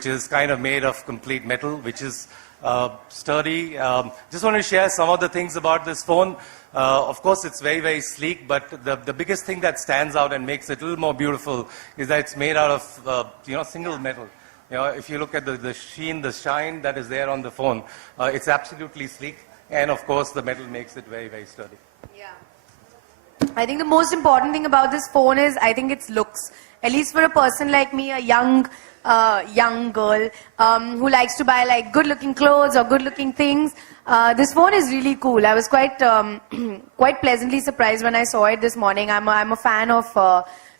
which is kind of made of complete metal, which is sturdy. Just want to share some of the things about this phone. Of course, it's very, very sleek, but the biggest thing that stands out and makes it a little more beautiful is that it's made out of, single metal. If you look at the sheen, the shine that is there on the phone, it's absolutely sleek. And of course, the metal makes it very, very sturdy. Yeah. I think the most important thing about this phone is, I think its looks. At least for a person like me, a young girl who likes to buy like good-looking clothes or good-looking things, this phone is really cool. I was quite pleasantly surprised when I saw it this morning. I'm a fan of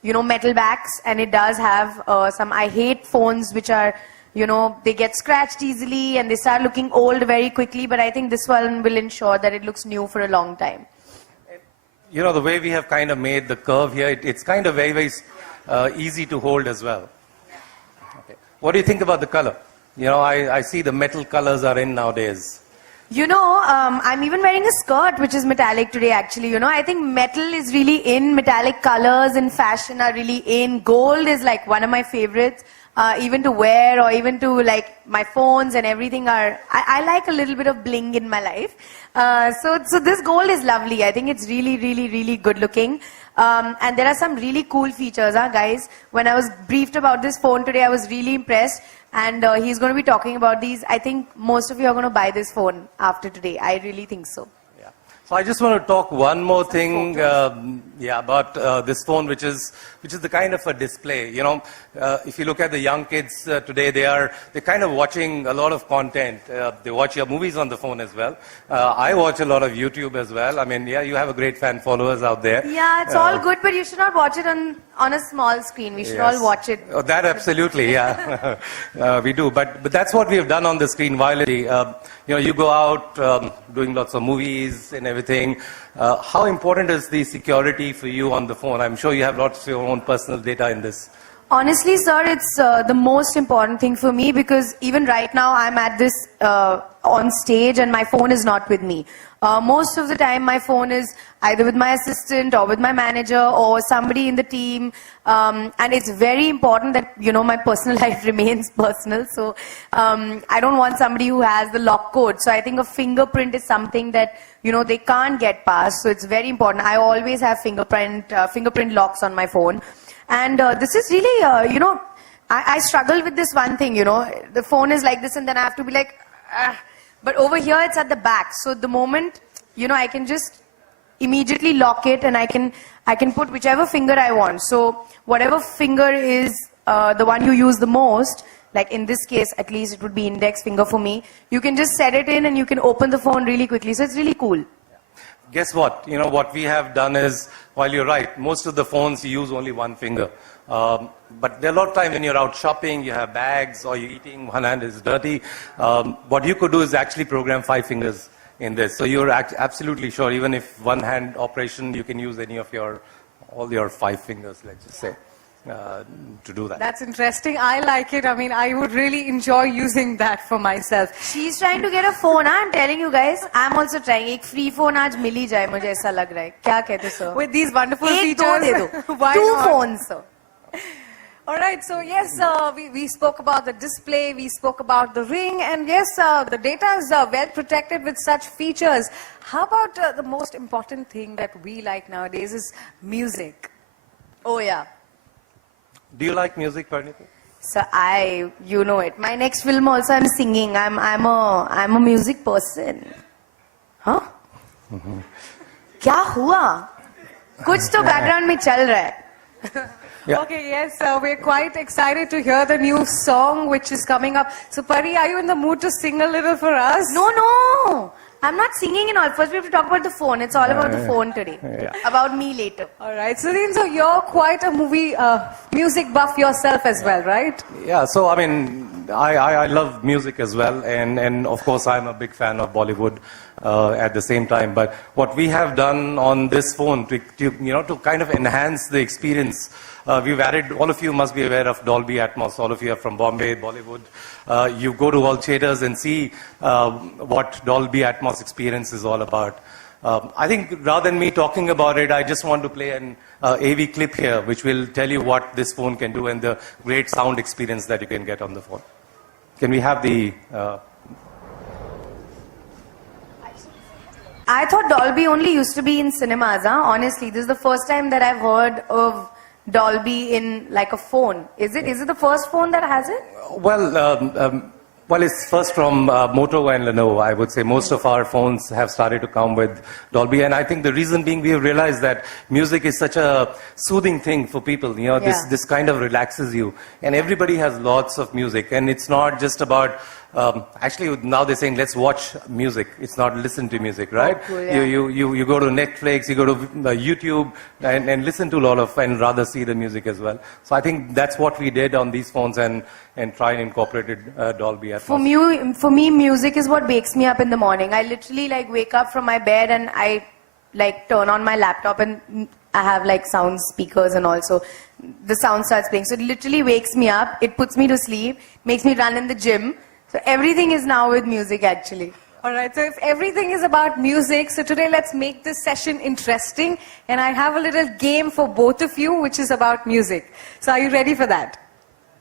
metal backs, and it does have some. I hate phones which are, they get scratched easily and they start looking old very quickly. But I think this one will ensure that it looks new for a long time. The way we have kind of made the curve here, it's kind of very, very easy to hold as well. Okay. What do you think about the color? I see the metal colors are in nowadays. I'm even wearing a skirt which is metallic today actually. I think metal is really in, metallic colors in fashion are really in. Gold is like one of my favorites, even to wear or even to like my phones and everything are, I like a little bit of bling in my life. So this gold is lovely. I think it's really, really, really good looking. And there are some really cool features, guys. When I was briefed about this phone today, I was really impressed. And he's going to be talking about these. I think most of you are going to buy this phone after today. I really think so. Yeah. So I just want to talk one more thing, about this phone, which is the kind of a display. If you look at the young kids today, they're kind of watching a lot of content. They watch your movies on the phone as well. I watch a lot of YouTube as well. I mean, you have a great fan followers out there. Yeah, it's all good, but you should not watch it on a small screen. We should all watch it. Oh, that absolutely, yeah. We do, but that's what we have done on the screen while you go out doing lots of movies and everything. How important is the security for you on the phone? I'm sure you have lots of your own personal data in this. Honestly, sir, it's the most important thing for me because even right now I'm at this on stage and my phone is not with me. Most of the time my phone is either with my assistant or with my manager or somebody in the team. And it's very important that, my personal life remains personal. So I don't want somebody who has the lock code. So I think a fingerprint is something that, they can't get past. So it's very important. I always have fingerprint locks on my phone. And this is really, I struggle with this one thing, the phone is like this and then I have to be like, but over here it's at the back. So the moment, I can just immediately lock it and I can put whichever finger I want. So whatever finger is the one you use the most, like in this case, at least it would be index finger for me, you can just set it in and you can open the phone really quickly. So it's really cool. Guess what? What we have done is, while you're right, most of the phones you use only one finger. But there are a lot of times when you're out shopping, you have bags or you're eating, one hand is dirty. What you could do is actually program 5 fingers in this. So you're absolutely sure, even if one hand operation, you can use any of all your 5 fingers, let's just say, to do that. That's interesting. I like it. I mean, I would really enjoy using that for myself. She's trying to get a phone. I'm telling you guys, I'm also trying. एक free phone आज मिल ही जाए मुझे ऐसा लग रहा है. क्या कहते sir? With these wonderful एक दो features. दे दो. Why 2 not? phones sir. All right, so yes, we spoke about the display, we spoke about the ring, and yes, the data is well protected with such features. How about the most important thing that we like nowadays is music? Oh yeah. Do you like music, Parnita? So you know it. My next film also I'm singing. I'm a music person. Huh? क्या हुआ? कुछ तो background में चल रहा है. Yeah. Okay, yes, we're quite excited to hear the new song which is coming up. So Pari, are you in the mood to sing a little for us? No. I'm not singing and all. First we have to talk about the phone. It's all about the phone today. Yeah. About me later. All right, Surin, so you're quite a music buff yourself as well, right? Yeah, so I mean, I love music as well, and of course I'm a big fan of Bollywood at the same time. But what we have done on this phone to kind of enhance the experience, we've added, all of you must be aware of Dolby Atmos. All of you are from Bombay, Bollywood. You go to all theaters and see what Dolby Atmos experience is all about. I think rather than me talking about it, I just want to play an AV clip here, which will tell you what this phone can do and the great sound experience that you can get on the phone. can we have the... I thought Dolby only used to be in cinemas, huh? Honestly, this is the first time that I've heard of Dolby in like a phone. Is it the first phone that has it? Well, it's first from Moto and Lenovo. I would say most of our phones have started to come with Dolby, and I think the reason being we have realized that music is such a soothing thing for people. You know, Yeah. this kind of relaxes you, and everybody has lots of music, and it's not just about. Actually, now they're saying let's watch music. It's not listen to music, right? Oh, cool, yeah. You go to Netflix, you go to YouTube, and listen to a lot of, and rather see the music as well. So I think that's what we did on these phones, and try and incorporated Dolby Atmos. For me, music is what wakes me up in the morning. I literally like wake up from my bed and I like turn on my laptop and I have like sound speakers and also the sound starts playing. So it literally wakes me up. It puts me to sleep, makes me run in the gym. So everything is now with music actually. All right, so if everything is about music, so today let's make this session interesting. And I have a little game for both of you, which is about music. So are you ready for that?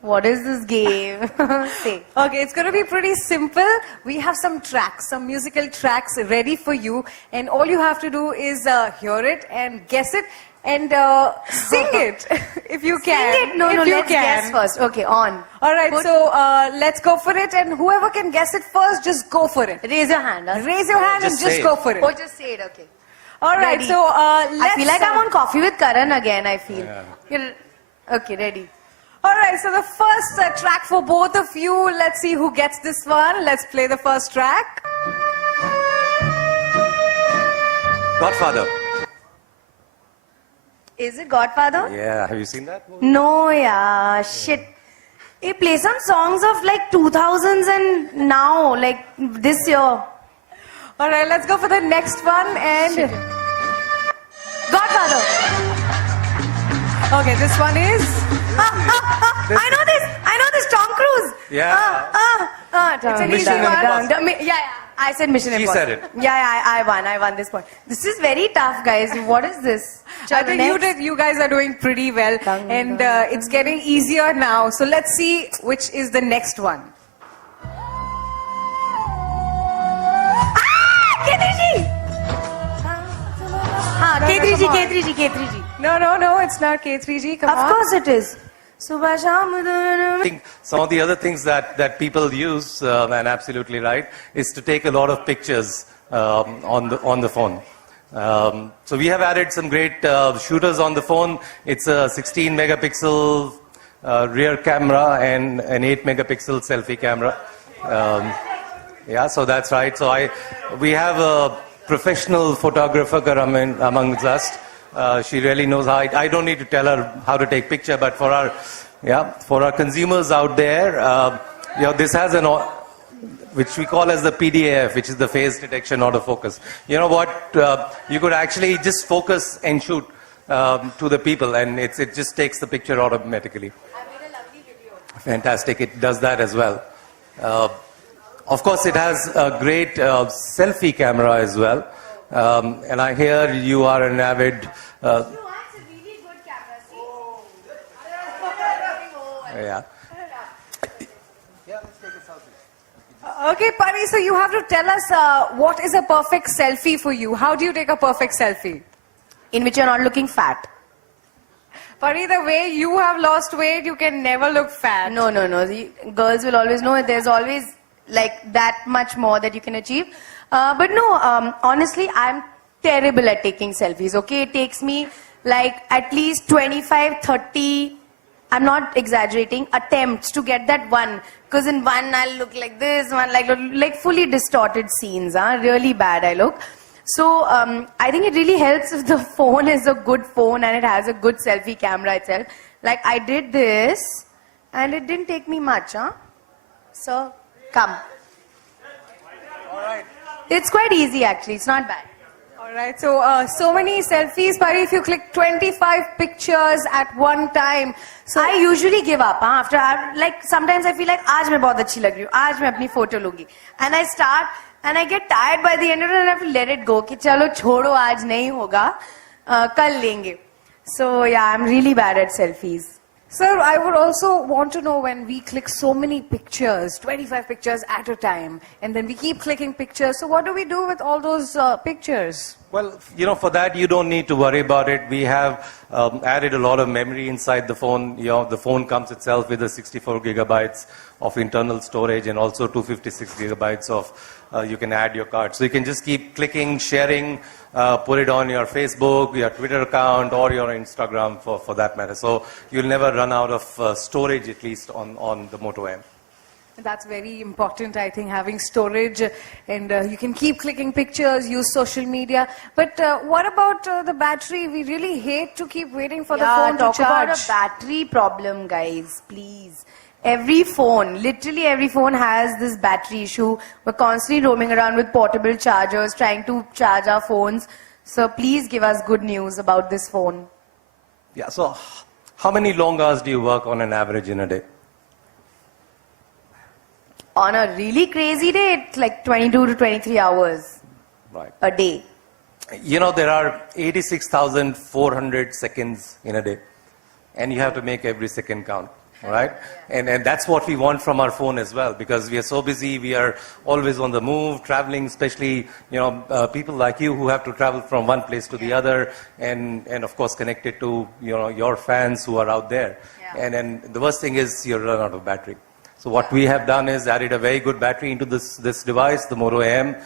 What is this game? Say. Okay, it's going to be pretty simple. We have some tracks, some musical tracks ready for you. And all you have to do is hear it and guess it and sing it if you can. Sing it? No, if you let's can. guess first. Okay, on. All right, Put- so let's go for it. And whoever can guess it first, just go for it. Raise your hand. Huh? Raise your hand Just and just say go it. for it. Oh, just say it, okay. All right, Ready. so let's... I feel like I'm on Coffee with Karan again, I feel. Yeah. Okay, ready. All right, so the first track for both of you. Let's see who gets this one. Let's play the first track. Godfather. Is it Godfather? Yeah, have you seen that movie? No, yeah, shit. He play some songs of like 2000s and now, like this year. All right, let's go for the next one. And Godfather. okay, this one is... I know this, Tom Cruise. Yeah. It's an easy Dun, one. dun, dun. Yeah, I said Mission She Impossible. said it. Yeah, I won this point. This is very tough, guys. What is this? I think Next. you guys are doing pretty well. Dun, And dun, it's getting easier now. So let's see which is the next one. K3G. No, come on. K3G. No, it's not K3G. Come Of on. course it is. I think some of the other things that people use, and absolutely right, is to take a lot of pictures on the phone. So we have added some great shooters on the phone. It's a 16 megapixel rear camera and an 8 megapixel selfie camera. Yeah, so that's right. So we have a professional photographer amongst us. She really knows how. I don't need to tell her how to take picture, but for our consumers out there, this has which we call as the PDAF, which is the phase detection autofocus. You know what? You could actually just focus and shoot to the people, and it just takes the picture automatically. I made a lovely video. Fantastic! It does that as well. Of course, it has a great selfie camera as well. And I hear you are an avid. No, it's a really good camera. See? Yeah. Okay, Pari, so you have to tell us what is a perfect selfie for you. How do you take a perfect selfie? In which you're not looking fat. Pari, the way you have lost weight, you can never look fat. No. The girls will always know there's always like that much more that you can achieve. But no, honestly, I'm terrible at taking selfies, okay? It takes me like at least 25, 30, I'm not exaggerating, attempts to get that one. Because in one I'll look like this, one like fully distorted scenes, really bad I look. So I think it really helps if the phone is a good phone and it has a good selfie camera itself. Like I did this and it didn't take me much, So come. All right. It's quite easy actually, it's not bad. All right, so many selfies, Pari, if you click 25 pictures at one time. So I usually give up after like sometimes I feel like आज मैं बहुत अच्छी लग रही हूँ, आज मैं अपनी photo लूँगी. And I start and I get tired by the end of it and I have to let it go कि चलो छोड़ो आज नहीं होगा, कल लेंगे. So yeah, I'm really bad at selfies. Sir, I would also want to know when we click so many pictures, 25 pictures at a time, and then we keep clicking pictures. So what do we do with all those pictures? Well, for that, you don't need to worry about it. We have added a lot of memory inside the phone. The phone comes itself with a 64 gigabytes of internal storage and also 256 gigabytes of, you can add your card. So you can just keep clicking, sharing, put it on your Facebook, your Twitter account, or your Instagram for that matter. So you'll never run out of storage, at least on the Moto M. That's very important, I think, having storage, and you can keep clicking pictures, use social media. But what about the battery? We really hate to keep waiting for the phone to talk charge. about a battery problem, guys, please. Every phone, literally every phone has this battery issue. We're constantly roaming around with portable chargers, trying to charge our phones. So please give us good news about this phone. Yeah, so how many long hours do you work on an average in a day? On a really crazy day, it's like 22 to 23 hours Right. a day. There are 86,400 seconds in a day, and you have to make every second count, right? And that's what we want from our phone as well, because we are so busy, we are always on the move, traveling, especially, people like you who have to travel from one place to the other, and of course connected to, your fans who are out there. Yeah. And the worst thing is you run out of battery. So what we have done is added a very good battery into this device, the Moto M,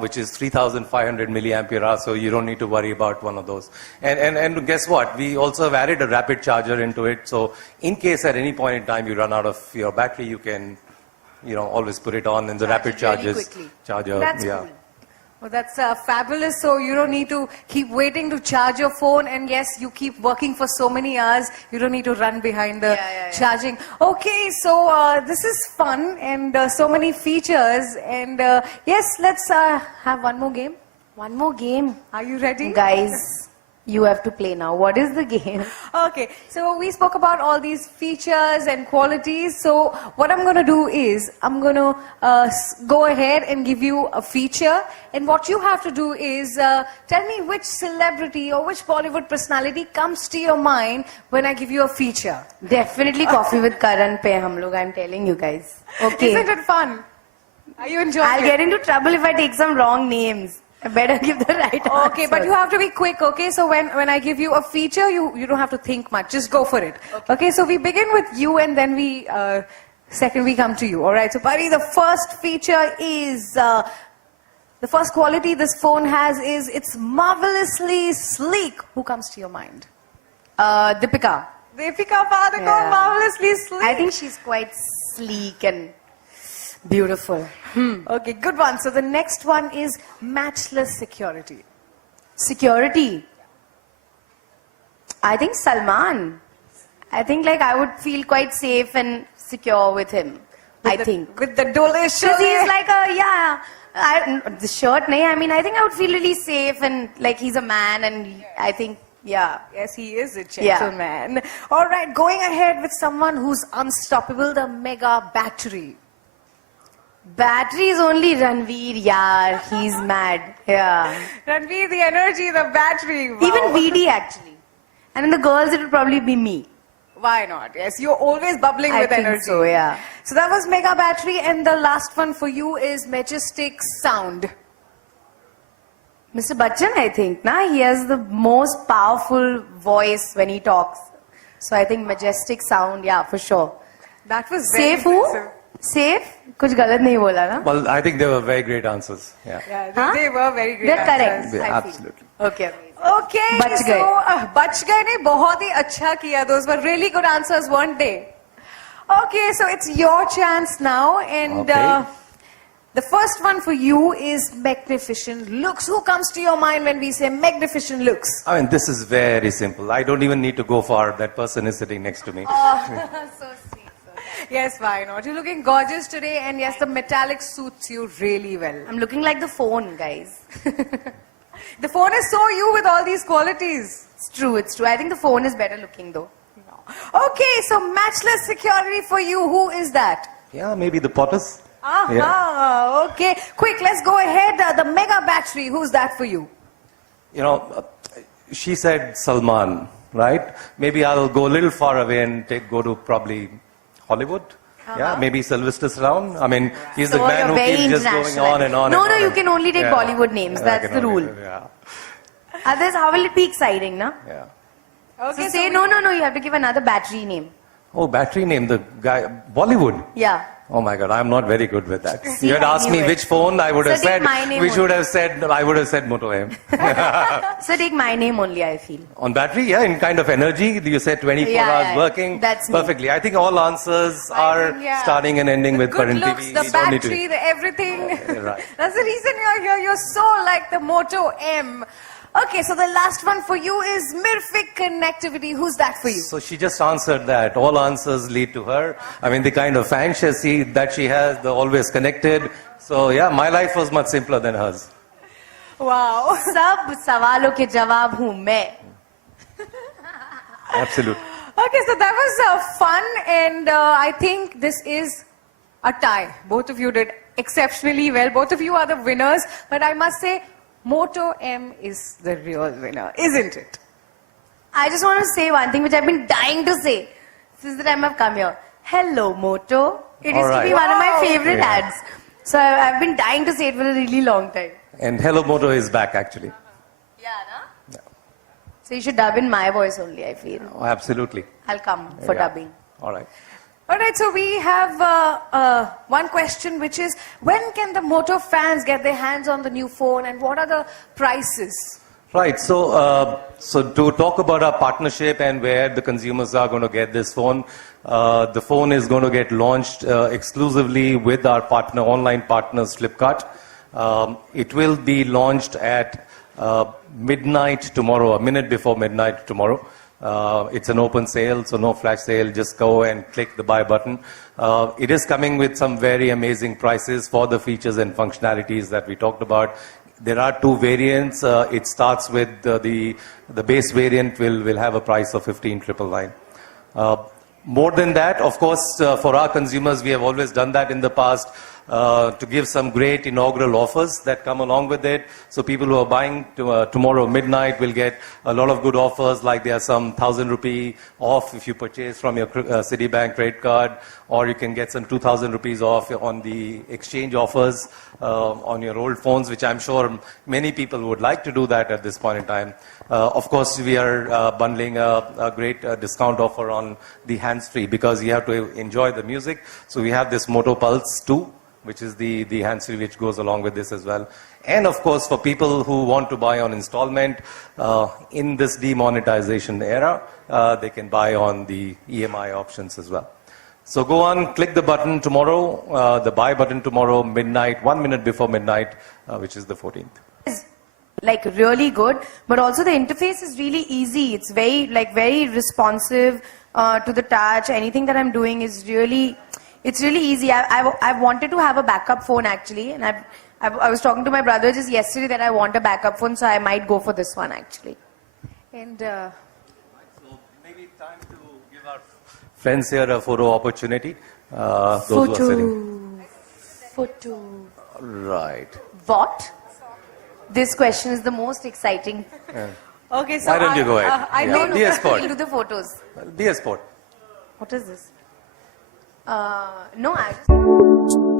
which is 3,500 milliampere hours, so you don't need to worry about one of those. And guess what? We also have added a rapid charger into it, so in case at any point in time you run out of your battery, you can, always put it on, and the rapid charges charger. That's cool. Well, that's fabulous. So you don't need to keep waiting to charge your phone. And yes, you keep working for so many hours. You don't need to run behind the charging. Okay, so this is fun and so many features. And yes, let's have one more game. One more game. Are you ready? Guys, you have to play now. What is the game? Okay, so we spoke about all these features and qualities. So what I'm going to do is I'm going to go ahead and give you a feature. And what you have to do is tell me which celebrity or which Bollywood personality comes to your mind when I give you a feature. Definitely Coffee with Karan pe hum log, I'm telling you guys. Okay. Isn't it fun? Are you enjoying I'll it? get into trouble if I take some wrong names. I better give the right Okay, but you have to be quick, okay? So when I give you a feature, you don't have to think much. Just go for it. Okay, so we begin with you and then we come to you. All right, so Pari, the first feature is, the first quality this phone has is it's marvelously sleek. Who comes to your mind? Deepika. Deepika Padukone, marvelously sleek. I think she's quite sleek and beautiful. Okay, good one. So the next one is matchless security. Security. I think Salman. I think I would feel quite safe and secure with him. With the Dole Because shirt. he's like the shirt, I mean, I think I would feel really safe and like he's a man and I think, Yes, he is a gentleman. All right, going ahead with someone who's unstoppable, the mega battery. Battery is only Ranveer, he's mad. Yeah. Ranveer, the energy, the battery. Wow. Even VD actually. And in the girls, it would probably be me. Why not? Yes, you're always bubbling with think energy. so, yeah. So that was mega battery, and the last one for you is majestic sound. Mr. Bachchan, I think, he has the most powerful voice when he talks. So I think majestic sound, for sure. That was very Safe who? impressive. Safe? Kuch galat nahi bola na? Well, I think they were very great answers. Yeah, Yeah, they were very great. They're correct. answers. Yeah, I feel. absolutely. Okay. Okay, बच so गए. बच गए ने बहुत ही अच्छा किया. Those were really good answers, weren't they? Okay, so it's your chance now, and Okay. the first one for you is magnificent looks. Who comes to your mind when we say magnificent looks? I mean, this is very simple. I don't even need to go far. That person is sitting next to me. So sweet. Yes, why not? You're looking gorgeous today, and yes, the metallic suits you really well. I'm looking like the phone, guys. The phone is so you with all these qualities. It's true. I think the phone is better looking though. Okay, so matchless security for you. Who is that? Yeah, maybe the Potters. Aha, okay. Quick, let's go ahead. The mega battery, who's that for you? She said Salman. right? Maybe I'll go a little far away and go to probably Hollywood. Yeah, maybe Sylvester Stallone. I mean, he's the So man you're who very keeps just going international. on and on. No, and no, on you and- can only take Yeah. Bollywood names. I That's can the only- rule. Yeah, Others, how will it be exciting, na? yeah. Okay, So say we- no, no, no. You have to give another battery name. Oh, battery name, the guy, Bollywood. Yeah. Oh my God, I'm not very good with that. See, You had I asked knew me it. which phone, I would have So take said, my name which would only. have said, I would have said Moto M. So take my name only, I feel. On battery, yeah, in kind of energy, you said 24 Yeah, hours yeah, working. that's me. Perfectly. I think all answers are think, yeah. starting and ending with good current looks, TV. the We don't need to- battery, the everything. right. That's the reason you're here. You're so like the Moto M. Okay, so the last one for you is Mirfik connectivity. Who's that for you? So she just answered that. All answers lead to her. I mean, the kind of fan that she has, they're always connected. So yeah, my life was much simpler than hers. Wow. सब सवालों के जवाब हूँ मैं. Absolutely. Okay, so that was fun, and I think this is a tie. Both of you did exceptionally well. Both of you are the winners, but I must say, Moto M is the real winner, isn't it? I just want to say one thing which I've been dying to say since the time I've come here. Hello, Moto. It used to be Alright. one of my Wow. favorite Yeah. ads. So I've been dying to say it for a really long time. And Hello Moto is back actually. Yeah, na? So you should dub in my voice only, I feel. Oh, absolutely. I'll come for Yeah. dubbing. All right. All right, so we have one question, which is, when can the Moto fans get their hands on the new phone, and what are the prices? Right. So to talk about our partnership and where the consumers are going to get this phone, the phone is going to get launched exclusively with our online partners, Flipkart. It will be launched at midnight tomorrow, a minute before midnight tomorrow. It's an open sale, so no flash sale. Just go and click the buy button. It is coming with some very amazing prices for the features and functionalities that we talked about. There are two variants. It starts with the base variant will have a price of 15,999. More than that, of course, for our consumers, we have always done that in the past. To give some great inaugural offers that come along with it. So people who are buying tomorrow midnight will get a lot of good offers, like there are some 1,000 rupee off if you purchase from your Citibank credit card, or you can get some 2,000 rupees off on the exchange offers on your old phones, which I'm sure many people would like to do that at this point in time. Of course, we are bundling a great discount offer on the hands-free because you have to enjoy the music. So we have this Moto Pulse 2, which is the hands-free which goes along with this as well. And of course, for people who want to buy on installment, in this demonetization era, they can buy on the EMI options as well. So go on, click the button tomorrow, the buy button tomorrow, midnight, 1 minute before midnight, which is the 14th. Is like really good, but also the interface is really easy. It's very responsive to the touch. Anything that I'm doing is really, it's really easy. I've wanted to have a backup phone actually, and I was talking to my brother just yesterday that I want a backup phone, so I might go for this one actually. And So maybe time to give our friends here a photo opportunity. Those who are sitting. Photo. Right. What? This question is the most exciting. okay, so Why don't you go ahead? I Yeah. think DS Sport. We'll do the photos. DS Sport. What is this? No, I just...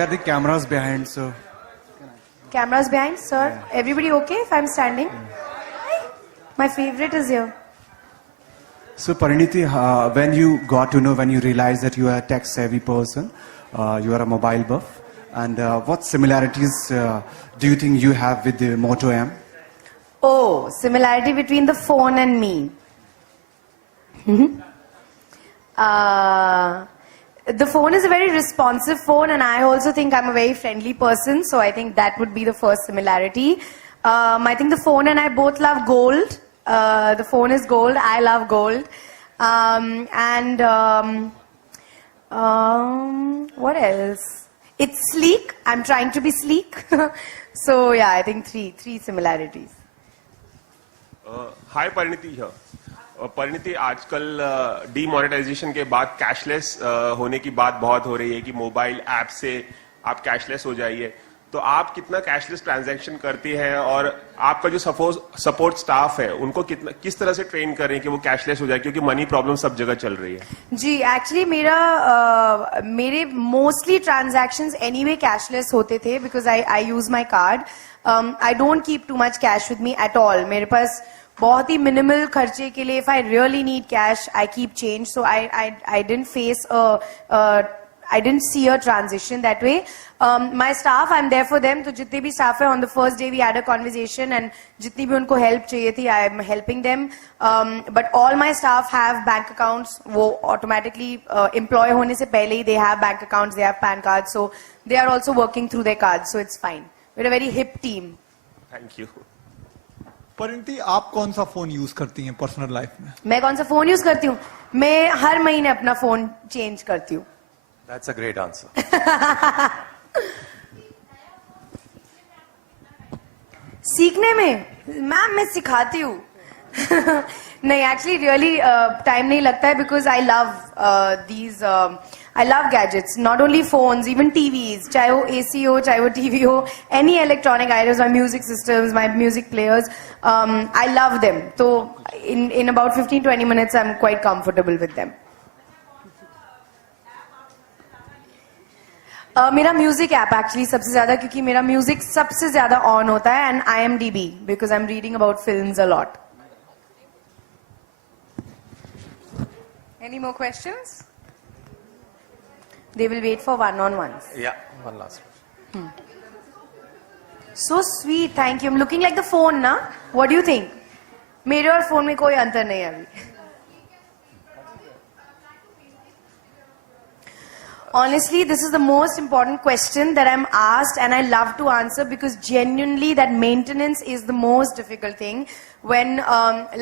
there are the cameras behind, so Cameras behind, sir. Everybody okay if I'm standing? My favorite is here. so Pariniti, when you got to know, when you realized that you are a tech savvy person, you are a mobile buff, and what similarities do you think you have with the Moto M? Oh, similarity between the phone and me. The phone is a very responsive phone, and I also think I'm a very friendly person, so I think that would be the first similarity. I think the phone and I both love gold. The phone is gold, I love gold. What else? It's sleek. I'm trying to be sleek. So yeah, I think three similarities. Hi Parineeti here Parineeti आजकल demonetisation के बाद cashless होने की बात बहुत हो रही है कि मोबाइल ऐप से आप कैशलेस हो जाइए तो आप कितना कैशलेस ट्रांजैक्शन करती हैं और आपका जो सपोर्ट स्टाफ है उनको किस तरह से ट्रेन करें कि वो कैशलेस हो जाए क्योंकि मनी प्रॉब्लम सब जगह चल रही है जी एक्चुअली मेरे मोस्टली ट्रांजैक्शंस एनीवे कैशलेस होते थे because I use my card I don't keep too much cash with me at all मेरे पास बहुत ही मिनिमल खर्चे के लिए if I really need cash I keep change so I didn't face I didn't see a transition that way. My staff, I'm there for them. तो जितने भी staff हैं, on the first day we had a conversation and जितनी भी उनको help चाहिए थी, I'm helping them. But all my staff have bank accounts. वो automatically employ होने से पहले ही they have bank accounts, they have PAN cards, so they are also working through their cards, so it's fine. We're a very hip team. Thank you Parineeti आप कौन सा phone use करती हैं personal life में? मैं कौन सा फोन यूज करती हूँ? मैं हर महीने अपना फोन चेंज करती हूँ. That's a great answer. सीखने में मैम मैं सिखाती हूँ. नहीं एक्चुअली रियली टाइम नहीं लगता है because I love gadgets not only phones even TVs चाहे वो एसी हो चाहे वो टीवी हो any electronic items my music systems my music players I love them तो in about 15-20 minutes I am quite comfortable with them. मेरा music app actually सबसे ज्यादा क्योंकि मेरा म्यूजिक सबसे ज्यादा ऑन होता है and IMDb because I am reading about films a lot. Any more questions? They will wait for one-on-ones. Yeah, one last one. So sweet, thank you. I'm looking like the phone, na? What do you think? मेरे और phone में कोई अंतर नहीं है अभी. Honestly, this is the most important question that I'm asked and I love to answer because genuinely that maintenance is the most difficult thing. When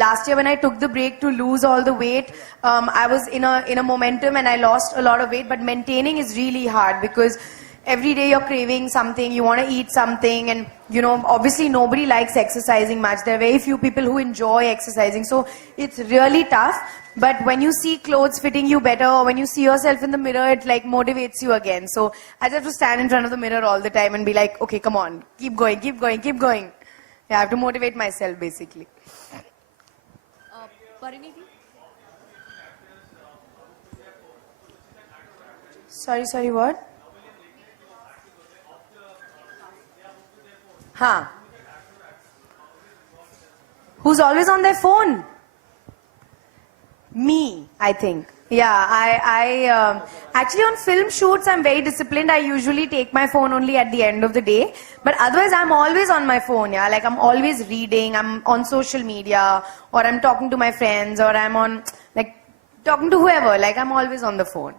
last year when I took the break to lose all the weight, I was in a momentum and I lost a lot of weight, but maintaining is really hard because every day you're craving something, you want to eat something and you know, obviously nobody likes exercising much. There are very few people who enjoy exercising. So it's really tough. But when you see clothes fitting you better or when you see yourself in the mirror, it like motivates you again. So I just have to stand in front of the mirror all the time and be like, okay, come on, keep going, keep going, keep going. Yeah, I have to motivate myself basically. Pariniti? Sorry, what? Huh. Who's always on their phone? Me, I think. Yeah, I actually on film shoots, I'm very disciplined. I usually take my phone only at the end of the day. But otherwise, I'm always on my phone, yeah. Like, I'm always reading, I'm on social media, or I'm talking to my friends, or I'm on, like, talking to whoever. Like, I'm always on the phone.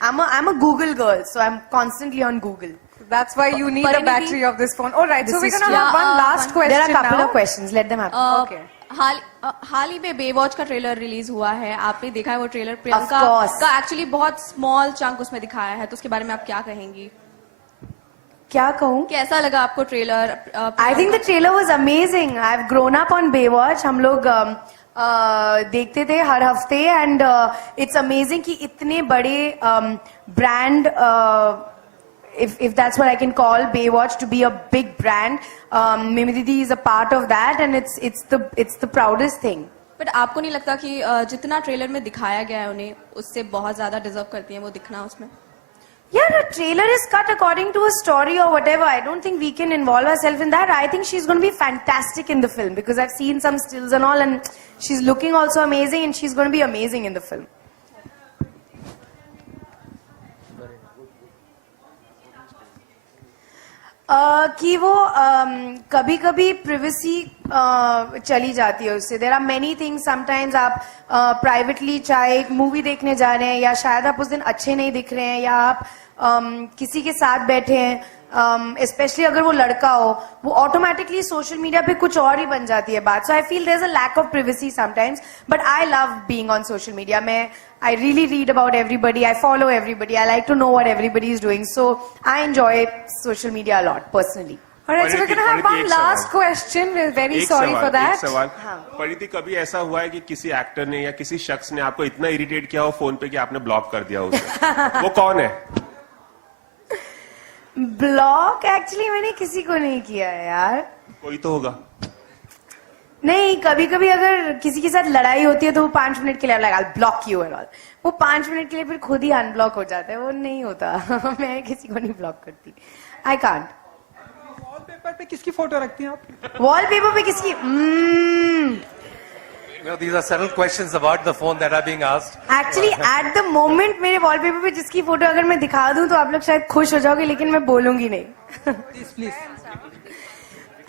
I'm a Google girl, so I'm constantly on Google. That's why you need the Pariniti? battery of this phone. All right, so we're This going is to have true. one last question There are a couple now. of questions. Let them happen. Okay. हाल ही में Baywatch का trailer release हुआ है. आपने देखा है वो trailer? Priyanka course. का actually बहुत स्मॉल चंक उसमें दिखाया है, तो उसके बारे में आप क्या कहेंगी? क्या कहूँ? कैसा लगा आपको trailer? I think the trailer was amazing. I've grown up on Baywatch. हम लोग देखते थे हर हफ्ते and it's amazing कि इतने बड़े brand if that's what I can call Baywatch to be a big brand. Mimi Didi is a part of that and it's the proudest thing. But आपको नहीं लगता कि जितना ट्रेलर में दिखाया गया है उन्हें उससे बहुत ज्यादा डिजर्व करती हैं वो दिखना उसमें? Yeah, the trailer is cut according to a story or whatever. I don't think we can involve ourselves in that. I think she's going to be fantastic in the film because I've seen some stills and all, and she's looking also amazing, and she's going to be amazing in the film. कि वो कभी कभी privacy चली जाती है उससे. There are many things. Sometimes आप privately चाहे एक movie देखने जा रहे हैं या शायद आप उस दिन अच्छे नहीं दिख रहे हैं या आप किसी के साथ बैठे हैं, especially अगर वो लड़का हो, वो automatically social media पे कुछ और ही बन जाती है बात. So I feel there's a lack of privacy sometimes, but I love being on social media. I really read about everybody. I follow everybody. I like to know what everybody is doing. So I enjoy social media a lot personally. All right, so we're going to have Parineeti, one एक last सवाल. question. We're very एक sorry सवाल, for that. एक सवाल. परिणीति, कभी ऐसा हुआ है कि किसी एक्टर ने या किसी शख्स ने आपको इतना इरिटेट किया हो फोन पे कि आपने ब्लॉक कर दिया उसे? वो कौन है? ब्लॉक एक्चुअली मैंने किसी को नहीं किया है यार. कोई तो होगा. नहीं, कभी कभी अगर किसी के साथ लड़ाई होती है तो वो 5 मिनट के लिए लगा ब्लॉक यू एंड ऑल, वो 5 मिनट के लिए फिर खुद ही अनब्लॉक हो जाता है. वो नहीं होता. मैं किसी को नहीं ब्लॉक करती. I can't. वॉलपेपर पे किसकी फोटो रखती हैं आप? वॉलपेपर पे किसकी? You know, these are several questions about the phone that are being asked. Actually at the moment मेरे वॉलपेपर पे जिसकी फोटो अगर मैं दिखा दूं तो आप लोग शायद खुश हो जाओगे, लेकिन मैं बोलूंगी नहीं. Please please.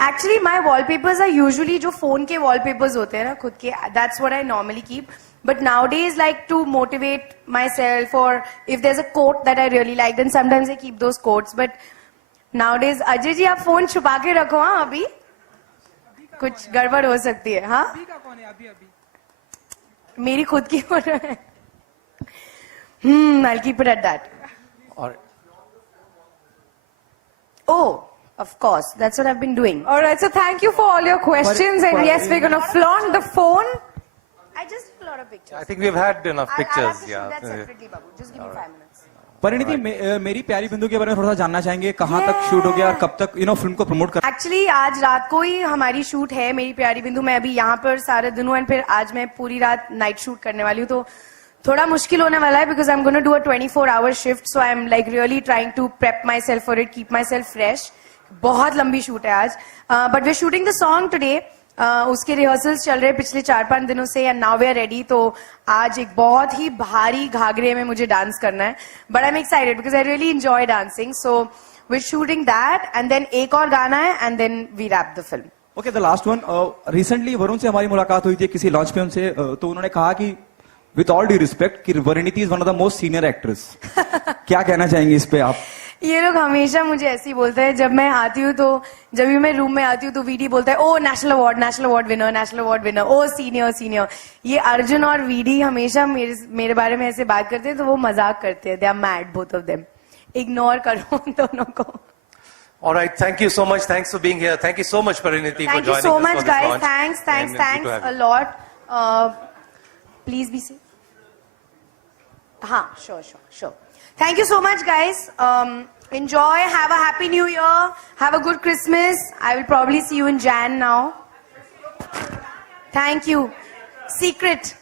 Actually, my wallpapers are usually जो phone के wallpapers होते हैं ना खुद के, that's what I normally keep. But nowadays, like to motivate myself, or if there's a quote that I really like, then sometimes I keep those quotes. But nowadays, Ajay ji आप phone छुपा के रखो. हाँ, अभी कुछ गड़बड़ हो सकती है. हाँ, अभी का कौन है? अभी अभी मेरी खुद की फोटो है. I'll keep it at that. Or Oh, of course, that's what I've been doing. All right, so thank you for all your questions. And yes, we're going to flaunt the phone. I just took a lot of pictures. I think we've had enough I'll have pictures. to shoot Yeah. that separately, Babu. Just give me 5 minutes. Parineeti मेरी प्यारी बिंदु के बारे में थोड़ा सा जानना चाहेंगे. कहाँ तक शूट हो गया और कब तक फिल्म को प्रमोट कर? एक्चुअली आज रात को ही हमारी शूट है मेरी प्यारी बिंदु. मैं अभी यहाँ पर सारे दिन हूँ, एंड फिर आज मैं पूरी रात नाइट शूट करने वाली हूँ, तो थोड़ा मुश्किल होने वाला है because I am gonna do a 24-hour shift. So I am like really trying to prep myself for it, keep myself fresh. बहुत लंबी शूट है आज, but we are shooting the song today. उसके rehearsals चल रहे हैं पिछले 4-5 दिनों से, and now we are ready. तो आज एक बहुत ही भारी घाघरे में मुझे डांस करना है, but I am excited because I really enjoy dancing. So we are shooting that, and then एक और गाना है, and then we wrap the film. Okay, the last one. Recently Varun से हमारी मुलाकात हुई थी किसी लॉन्च पे उनसे, तो उन्होंने कहा कि विथ ऑल ड्यू रिस्पेक्ट कि Parineeti is one of the most senior actress. क्या कहना चाहेंगे इस पे आप? ये लोग हमेशा मुझे ऐसे ही बोलते हैं. जब मैं आती हूँ तो जब भी मैं रूम में आती हूँ तो वीडी बोलता है, oh national award winner, national award winner, oh senior. ये अर्जुन और वीडी हमेशा मेरे बारे में ऐसे बात करते हैं, तो वो मजाक करते हैं. They are mad both of them. Ignore करो दोनों को. All right, thank you so much. Thanks for being here. Thank you so much, Pariniti, for Thank you joining so us much, for this guys. launch. Thanks And good to have a you. lot. Please be safe. हाँ, sure. Thank you so much, guys. Enjoy. Have a happy New Year. Have a good Christmas. I will probably see you in Jan now. Thank you. Secret.